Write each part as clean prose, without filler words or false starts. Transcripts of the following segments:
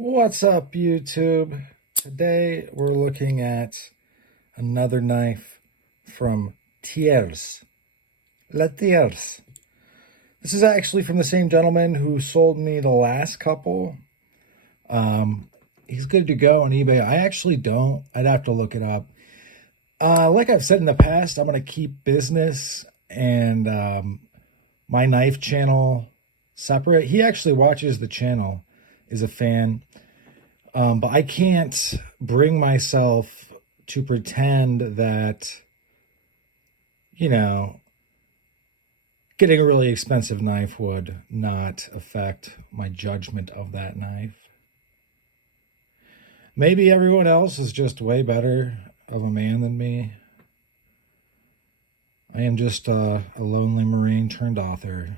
What's up, YouTube? Today we're looking at another knife from Thiers. Le Thiers. This is actually from the same gentleman who sold me the last couple. He's good to go on eBay. I actually don't. I'd have to look it up. Like I've said in the past, I'm going to keep business and my knife channel separate. He actually watches the channel, is a fan. But I can't bring myself to pretend that, you know, getting a really expensive knife would not affect my judgment of that knife. Maybe everyone else is just way better of a man than me. I am just a lonely Marine turned author.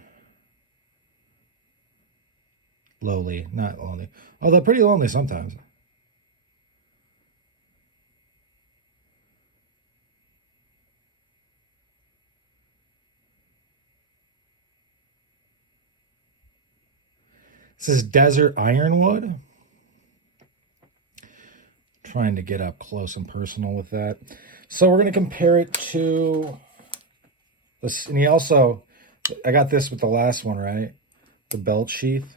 Lowly, not lonely. Although pretty lonely sometimes. This is Desert Ironwood. Trying to get up close and personal with that. So we're going to compare it to this. And he also, I got this with the last one, right? The belt sheath.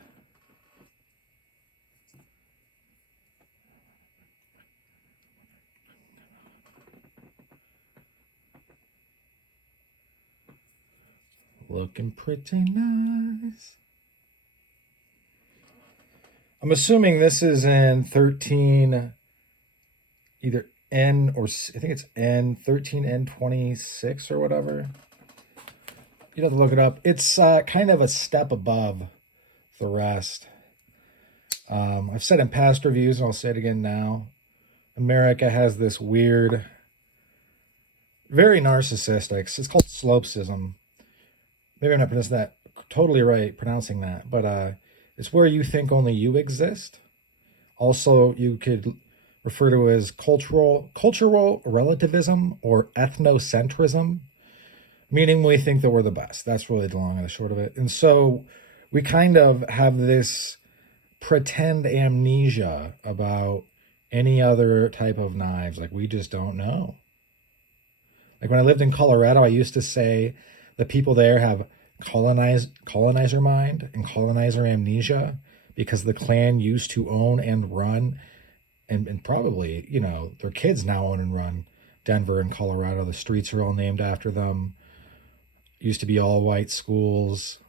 Looking pretty nice. I'm assuming this is in 13, either N or I think it's N, 13N26 or whatever. You'd have to look it up. It's kind of a step above the rest. I've said in past reviews, and I'll say it again now, America has this weird, very narcissistic, it's called solipsism. Maybe I'm not pronouncing that pronouncing that, but it's where you think only you exist. Also, you could refer to as cultural relativism or ethnocentrism, meaning we think that we're the best. That's really the long and the short of it. And so we kind of have this pretend amnesia about any other type of knives. Like, we just don't know. Like, when I lived in Colorado, I used to say the people there have colonizer mind and colonizer amnesia because the clan used to own and run and probably, you know, their kids now own and run Denver and Colorado. The streets are all named after them. Used to be all white schools.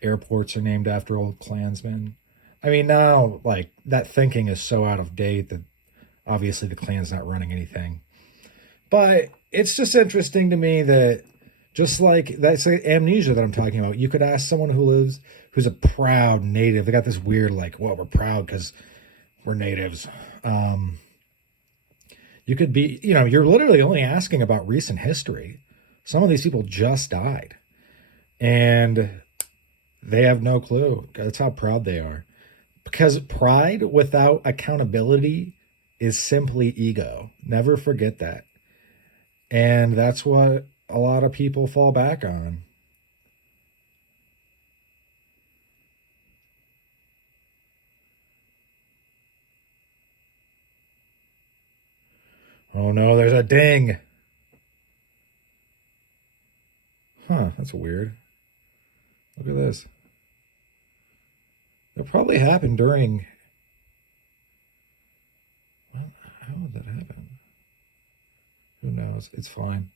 Airports are named after old Klansmen. I mean, now, like, that thinking is so out of date that obviously the Klan's not running anything. But it's just interesting to me that just like that's like amnesia that I'm talking about. You could ask someone who's a proud native. They got this weird, like, well, we're proud because we're natives. You could be, you know, you're literally only asking about recent history. Some of these people just died and they have no clue. That's how proud they are. Because pride without accountability is simply ego. Never forget that. And that's what a lot of people fall back on. Oh no, there's a ding. Huh, that's weird. Look at this. That probably happened during... Well, how would that happen? Who knows? It's fine.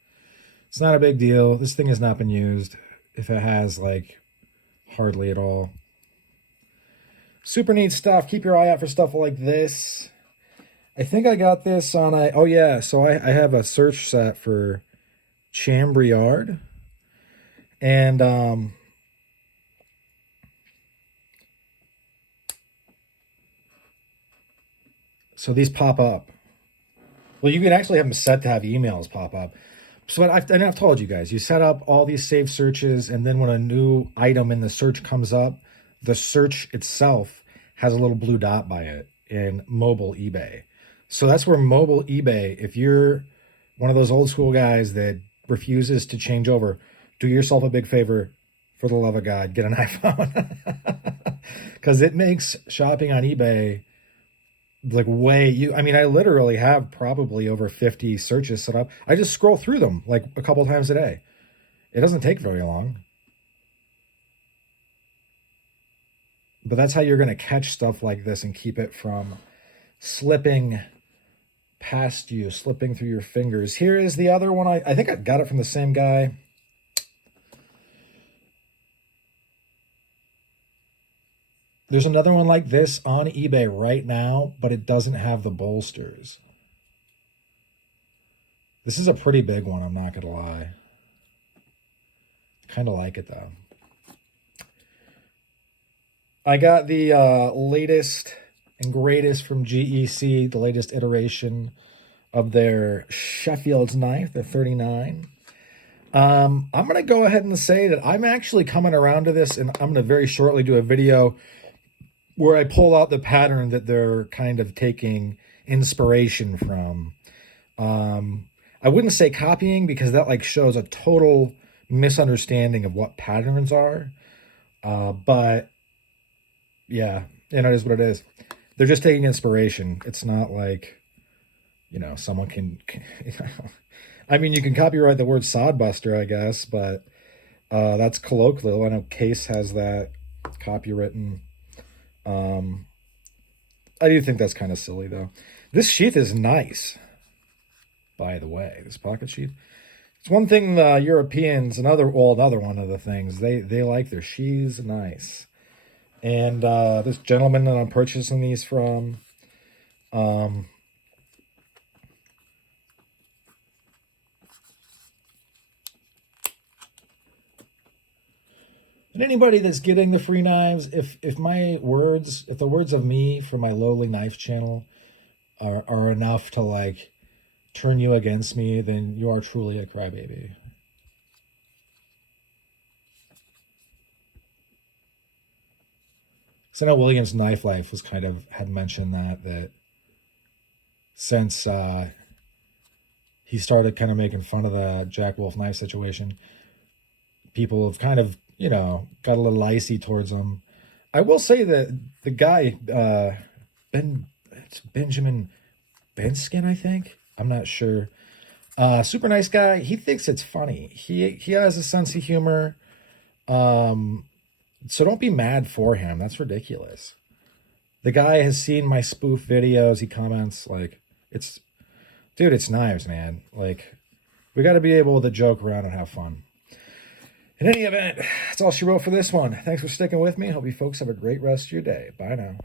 It's not a big deal. This thing has not been used. If it has, like, hardly at all. Super neat stuff. Keep your eye out for stuff like this. I think I got this on a... Oh, yeah. So I have a search set for Chambriard. And, so these pop up. Well, you can actually have them set to have emails pop up. So I've told you guys, you set up all these saved searches, and then when a new item in the search comes up, the search itself has a little blue dot by it in mobile eBay. So that's where mobile eBay, if you're one of those old school guys that refuses to change over, do yourself a big favor. For the love of God, get an iPhone. because it makes shopping on eBay like I mean, I literally have probably over 50 searches set up. I just scroll through them like a couple times a day. It doesn't take very long. But that's how you're going to catch stuff like this and keep it from slipping past you, slipping through your fingers. Here is the other one. I think I got it from the same guy. There's another one like this on eBay right now, but it doesn't have the bolsters. This is a pretty big one, I'm not going to lie. Kind of like it, though. I got the latest and greatest from GEC, the latest iteration of their Sheffield's knife, the 39. I'm going to go ahead and say that I'm actually coming around to this, and I'm going to very shortly do a video where I pull out the pattern that they're kind of taking inspiration from. I wouldn't say copying, because that like shows a total misunderstanding of what patterns are. But yeah, it is what it is. They're just taking inspiration. It's not like, someone can I mean, you can copyright the word sodbuster, I guess, but that's colloquial. I know Case has that copywritten. I do think that's kind of silly, though. This sheath is nice, by the way. This pocket sheath. It's one thing the Europeans, another one of the things, they like their sheaths nice. And this gentleman that I'm purchasing these from, and anybody that's getting the free knives, if the words of me from my lowly knife channel are enough to like turn you against me, then you are truly a crybaby. So I know Williams Knife Life had mentioned that since he started kind of making fun of the Jack Wolf knife situation, people have kind of, got a little icy towards him. I will say that the guy, Benjamin Benskin, I think. I'm not sure. Super nice guy. He thinks it's funny. He has a sense of humor. So don't be mad for him. That's ridiculous. The guy has seen my spoof videos. He comments like, it's knives, man. Like, we got to be able to joke around and have fun. In any event, that's all she wrote for this one. Thanks for sticking with me. Hope you folks have a great rest of your day. Bye now.